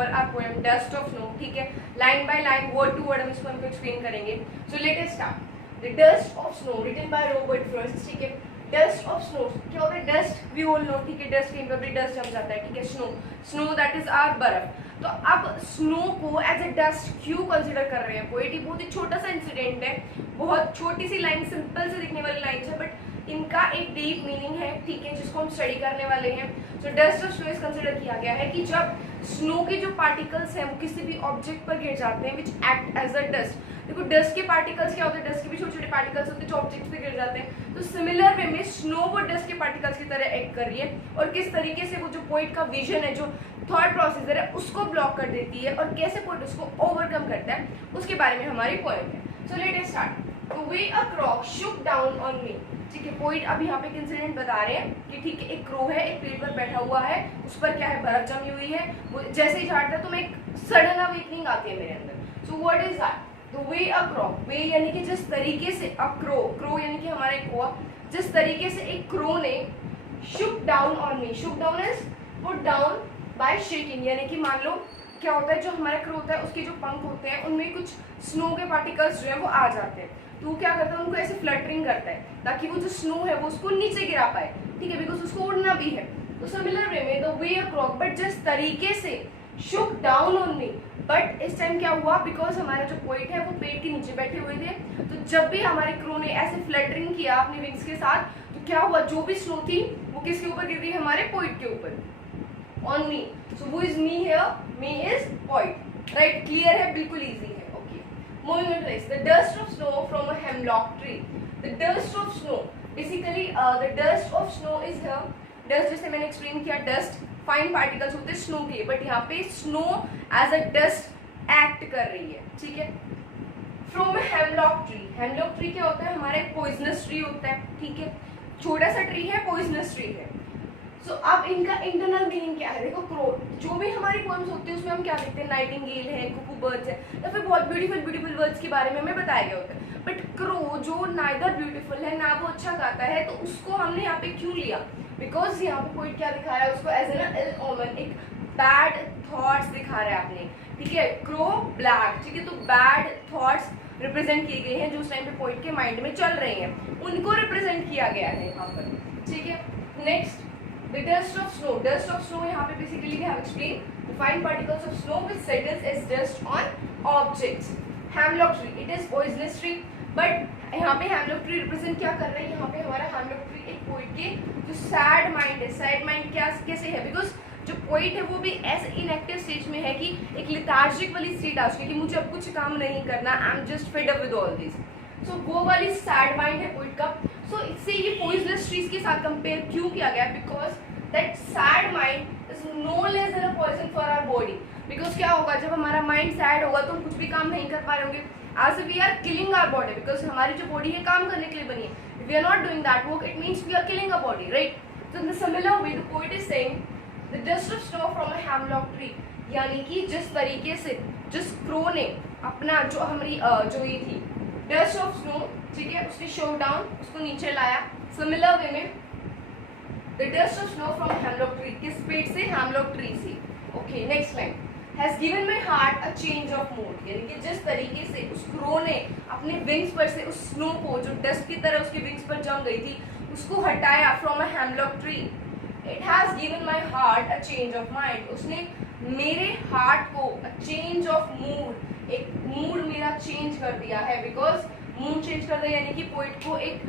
Cover our poem Dust of Snow, ठीक है, line by line word to word हम इसको हमको एक्सप्लेन करेंगे। So let us start. The dust of Snow written by Robert Frost, ठीक है। Dust of snow क्या होता है? डस्ट वी ऑल नो, ठीक है, डस्ट कहीं पर भी डस्ट जम जाता है, ठीक है। Snow, snow that is our बर्फ। तो अब स्नो को एज ए डस्ट क्यों कंसिडर कर रहे हैं पोएट? बहुत ही छोटा सा इंसिडेंट है, बहुत छोटी सी लाइन, सिंपल से दिखने वाली लाइन है, बट इनका एक डीप मीनिंग है, ठीक है, जिसको हम स्टडी करने वाले हैं। So dust of snow is consider किया गया है कि जब स्नो के जो पार्टिकल्स हैं वो किसी भी ऑब्जेक्ट पर गिर जाते हैं which act as a dust. देखो डस्ट के पार्टिकल्स क्या होते हैं? डस्ट के भी छोटे छोटे पार्टिकल्स होते हैं जो ऑब्जेक्ट पे गिर जाते हैं। तो सिमिलर वे में स्नो वो डस्ट के पार्टिकल्स की तरह एक्ट कर रही है और किस तरीके से वो जो पोइट का विजन है, जो थॉट प्रोसीजर है, उसको ब्लॉक कर देती है और कैसे पोइट उसको ओवरकम करता है, उसके बारे में हमारी पोएम है। सो let us start. The way a crow shook down on me, ठीक है, पोइट अब यहाँ पे एक इंसिडेंट बता रहे हैं कि ठीक है, एक क्रो है, एक पेड़ पर बैठा हुआ है, उस पर क्या है? बर्फ जमी हुई है, वो जैसे ही झाड़ता है तो मैं एक सडन अवेकनिंग आती है मेरे अंदर। So what is that? The way a crow, way यानी कि जिस तरीके से, अ क्रो, क्रो यानी कि हमारा एक कौवा, जिस तरीके से एक क्रो ने शुक down on me, Shuk down is put down by shaking, यानी कि मान लो क्या होता है, जो हमारा क्रो होता है उसके जो पंख होते हैं उनमें कुछ स्नो के पार्टिकल्स जो है वो आ जाते हैं, तो वो क्या करता है? उनको ऐसे फ्लटरिंग करता है ताकि वो जो स्नो है वो उसको नीचे गिरा पाए, ठीक है, बिकॉज उसको उड़ना भी है। तो सिमिलर वे में the way a crow, but जिस तरीके से शुक डाउन ऑन मी, बट इस टाइम क्या हुआ? बिकॉज हमारा जो पोइट है वो पेड़ के नीचे बैठे हुए थे, तो जब भी हमारे क्रो ने ऐसे फ्लटरिंग किया अपने विंग्स के साथ, तो क्या हुआ? जो भी स्नो थी वो किसके ऊपर गिर रही है? हमारे पोइट के ऊपर, on me. So who is me here? Me is poet, right? Clear है, बिल्कुल इजी है। Okay, moving on to this, the dust of snow from a hemlock tree. The dust of snow, basically the dust of snow is here. Dust, जैसे मैंने explain किया, dust fine particles होते हैं snow के, but यहाँ पे snow as a dust act कर रही है, ठीक है। From a hemlock tree, hemlock tree क्या होता है? हमारा एक पॉइजनस ट्री होता है, ठीक है, छोटा सा ट्री है, पॉइजनस ट्री है। सो अब इनका इंटरनल मीनिंग क्या है? देखो, क्रो, जो भी हमारी पोएम्स होती है उसमें हम क्या देखते हैं? नाइटिंगेल है, कुकू बर्ड्स है, या फिर बहुत ब्यूटीफुल ब्यूटीफुल वर्ड्स के बारे में हमें बताया गया होता है। बट क्रो जो नाइदर ब्यूटीफुल है ना वो अच्छा गाता है, तो उसको हमने यहाँ पे क्यों लिया? बिकॉज यहाँ पे कोई क्या दिखा रहा है उसको? एज एन इल ओमन, एक बैड थॉट्स दिखा रहा है आपने, ठीक है। क्रो ब्लैक, ठीक है, तो बैड थॉट्स रिप्रेजेंट किए गए हैं जो उस टाइम पे पोइट के माइंड में चल रहे हैं, उनको रिप्रेजेंट किया गया है यहाँ पर, ठीक है। Next, the dust of snow, dust of snow यहाँ पे basically we have explained the fine particles of snow which settles as dust on objects. Hemlock tree, it is poisonous tree, but यहाँ पे hemlock tree represent क्या कर रहे हैं? यहाँ पे हमारा hemlock tree एक poet के जो sad mind है, sad mind क्या कैसे है? Because जो poet है वो भी ऐसे inactive stage में है कि एक lethargic वाली state आ चुकी है कि मुझे अब कुछ काम नहीं करना, I am just fed up with all this. So वो वाली sad mind है poet का। So इससे ये poisonous trees के साथ compare क्यों किया गया? Because that sad mind is no less than a poison for our body. Because क्या होगा? जब हमारा mind sad होगा तो हम कुछ भी काम नहीं कर पा रहे होंगे। As we are killing our body, because हमारी जो body है काम करने के लिए बनी है। If we are not doing that work, it means we are killing our body, right? So in the similar way, the poet is saying, the dust of snow from a hemlock tree, यानी कि जिस तरीके से जिस crow ने अपना जो हमारी जो ये थी डस्ट ऑफ स्नो, ठीक है, उसने शो डाउन, उसको नीचे लाया। सिमिलर वे में the dust of snow from hemlock tree, किस पेड़ से? हेमलॉक ट्री से। Okay, next line, has given my heart a change of mood, यानी कि जिस तरीके से उस क्रो ने अपने विंग्स पर से उस स्नो को जो डस्ट की तरह उसके विंग्स पर जम गई थी उसको हटाया from a hemlock tree. It has given my heart a change of mind, उसने मेरे हार्ट को अ चेंज ऑफ मूड, एक मूड मेरा चेंज कर दिया है। बिकॉज मूड चेंज कर दिया यानी कि पोइट को एक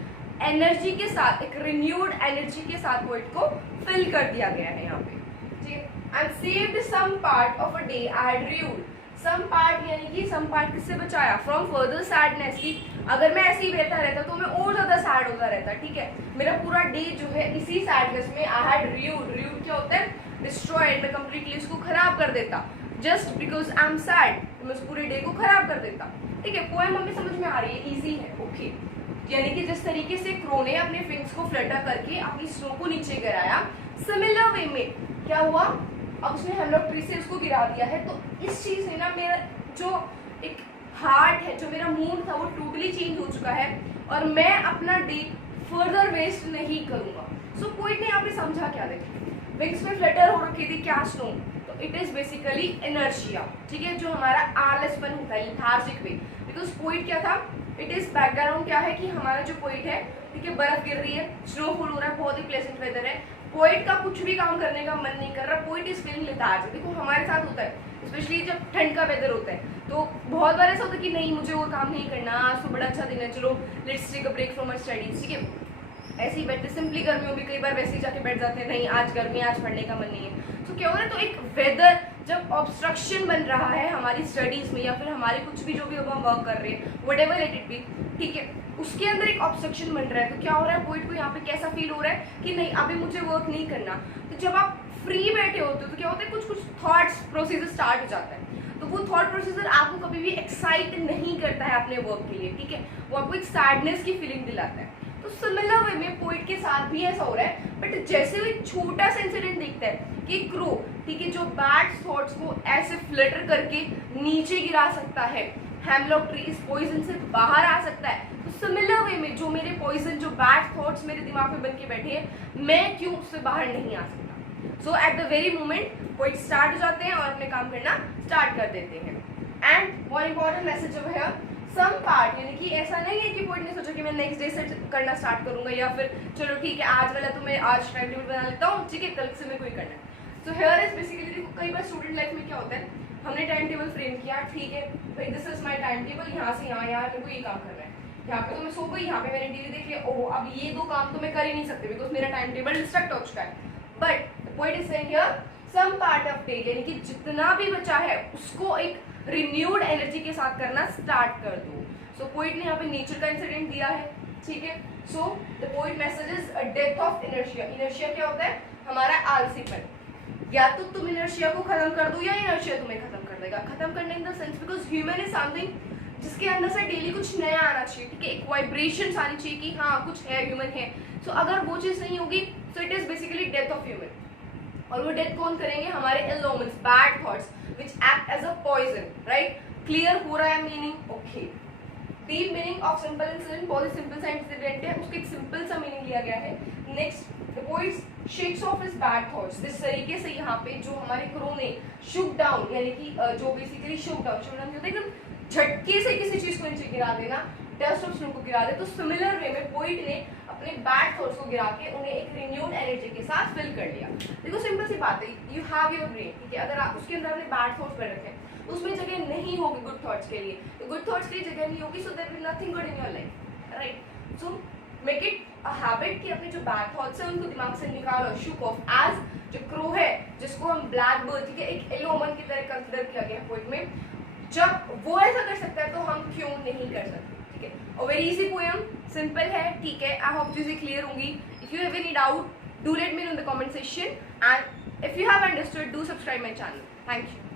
एनर्जी के साथ, एक रिन्यूड एनर्जी के साथ पोइट को फिल कर दिया गया है यहाँ पे, ठीक है। And saved some part of a day I had dreamed, some part यानी कि सम पार्ट किससे बचाया? फ्रॉम फर्दर सैडनेस, की अगर मैं ऐसे ही बहता रहता तो मैं और ज्यादा सैड होता रहता, ठीक है, मेरा पूरा डे जो है इसी सैडनेस में। आई हैड ड्रीम्ड, ड्रीम्ड क्या होता है? डिस्ट्रॉयड, मैं कंप्लीटली उसको खराब कर देता, just because I am sad, मैं उस पूरे डे को खराब कर देता, ठीक है। पोएम हमें समझ में आ रही है, इजी है, ओके। यानी कि जिस तरीके से क्रो ने अपने विंग्स को फ्लटर करके अपनी स्नो को नीचे गिराया, सिमिलर वे में क्या हुआ? अब उसने हेमलॉक ट्री से उसको गिरा दिया है। तो इस चीज ने ना मेरा जो एक हार्ट है, जो मेरा मूड था, वो टोटली चेंज हो चुका है और मैं अपना डे फर्दर वेस्ट नहीं करूंगा। सो पोइट ने यहाँ पे समझा क्या? देखिए, विंग्स में फ्लटर हो रखी थी क्या? स्नो। तो इट इज बेसिकली इनर्शिया, ठीक है, जो हमारा आलसपन होता है, लिथार्जिक वे। बिकॉज पोइट क्या था, इट इज बैकग्राउंड क्या है कि हमारा जो पोइट है, ठीक है, बर्फ गिर रही है, स्नोफॉल हो रहा है, बहुत ही प्लेजेंट वेदर है, पोइट का कुछ भी काम करने का मन नहीं कर रहा, पोइट इज फीलिंग लिथार्जिक। देखो हमारे साथ होता है, स्पेशली जब ठंड का वेदर होता है, तो बहुत बार ऐसा होता है कि नहीं मुझे वो काम नहीं करना, आज तो बड़ा अच्छा दिन है, चलो let's take a break from our studies, ठीक है, ऐसे ही बैठते, सिंपली गर्मियों भी कई बार वैसे ही जाके बैठ जाते हैं, नहीं आज गर्मी, आज पढ़ने का मन नहीं है। तो क्या हो रहा है, तो एक वेदर जब ऑब्स्ट्रक्शन बन रहा है हमारी स्टडीज में, या फिर हमारे कुछ भी जो भी हम वर्क कर रहे हैं, व्हाटएवर लेट इट बी, ठीक है, उसके अंदर एक ऑब्स्ट्रक्शन बन रहा है, तो क्या हो रहा है, पोइट को यहाँ पे कैसा फील हो रहा है कि नहीं अभी मुझे वर्क नहीं करना। तो जब आप फ्री बैठे होते हो तो क्या होता है, कुछ कुछ थॉट्स प्रोसीजर स्टार्ट हो जाता है, तो वो थॉट प्रोसीजर आपको कभी भी एक्साइट नहीं करता है अपने वर्क के लिए, ठीक है, वो आपको एक सैडनेस की फीलिंग दिलाता है। तो सिमिलर वे में पोइट के साथ भी ऐसा हो रहा है, बट जैसे वो एक छोटा सा इंसिडेंट दिखता है कि क्रो, ठीक है, जो बैड थॉट्स को ऐसे फ्लटर करके नीचे गिरा सकता है, हेमलॉक ट्री इस पॉइजन से बाहर आ सकता है, तो सिमिलर वे में जो मेरे पॉइजन, जो बैड थॉट्स मेरे दिमाग में बन के बैठे हैं, मैं क्यों उससे बाहर नहीं आ सकता। So at the very moment poet start हो जाते हैं और अपने काम करना स्टार्ट कर देते हैं। एंड वन इम्पॉर्टेंट मैसेज जो है, सम पार्ट, यानी कि ऐसा नहीं है कि पोइट ने सोचा कि मैं नेक्स्ट डे से करना स्टार्ट करूंगा, या फिर चलो ठीक है आज वाला तो मैं आज टाइम टेबल बना लेता हूँ, ठीक है, कल से मैं कोई करना है। सो हियर इज बेसिकली, देखो कई बार स्टूडेंट लाइफ में क्या होता है, हमने टाइम टेबल फ्रेम किया, ठीक है भाई this is my time table, यहाँ से यहाँ मेरे को ये काम करना है, यहाँ पे तो मैं सो गई, यहाँ पे मैंने टीवी देख लिया, ओह अब ये दो काम तो मैं कर ही नहीं सकती बिकॉज मेरा टाइम टेबल डिस्ट्रक्ट हो चुका है। But poet is saying here some part of day, यानी कि जितना भी बचा है उसको एक रिन्यूड एनर्जी के साथ करना स्टार्ट कर दो। सो पोइट ने यहाँ पे नेचर का इंसिडेंट दिया है, ठीक है। So the poet messages a death of inertia. Inertia क्या होता है, हमारा आलसीपन, या तो तुम इनर्शिया को खत्म कर दो या इनर्शिया तुम्हें खत्म कर देगा। खत्म करने in the sense because human is something जिसके अंदर से डेली कुछ नया आना चाहिए, ठीक है, एक वाइब्रेशन आनी चाहिए कि हाँ कुछ है, ह्यूमन है। सो अगर वो चीज नहीं होगी so it is basically death of human. और वो डेथ कौन करेंगे, हमारे ill moments, bad thoughts which act as a poison, right. Clear हो रहा है meaning, okay. Deep meaning of simple incident, बहुत ही सिंपल सा इंसिडेंट है, उसका एक सिंपल सा मीनिंग लिया गया है। Next, the poet shakes of his bad thoughts. जिस तरीके से यहाँ पे जो हमारे क्रो ने शुक डाउन, यानी कि जो बेसिकली शुक डाउन होता है एकदम झटके से किसी चीज को नीचे गिरा देना, डस्ट ऑफ स्नो को गिरा दे, तो सिमिलर वे में पोइट ने अपने बैड थॉट्स को गिरा के उन्हें एक रिन्यूड एनर्जी के साथ फिल कर लिया। देखो सिंपल सी बात है, यू हैव योर ब्रेन, ठीक है, अगर आप उसके अंदर अपने बैड थॉट्स भर रखे हैं तो उसमें जगह नहीं होगी गुड थॉट्स के लिए, तो गुड थॉट्स के लिए जगह नहीं होगी, so there will nothing good in your life, right. So make it a habit कि अपने जो बैड थॉट्स है उनको दिमाग से निकालो, शुक ऑफ। एज जो क्रो है जिसको हम ब्लैक बर्ड, ठीक है, एक एलोमन की तरह कंसिडर किया गया है पोइट में, जब वो ऐसा कर सकता है तो हम क्यों नहीं कर सकते, ठीक है। और वेरी इजी पोएम, सिंपल है, ठीक है, आई होप चीजें क्लियर होंगी। If you have any doubt do let me know in the comment section, and if you have understood do subscribe my channel. Thank you.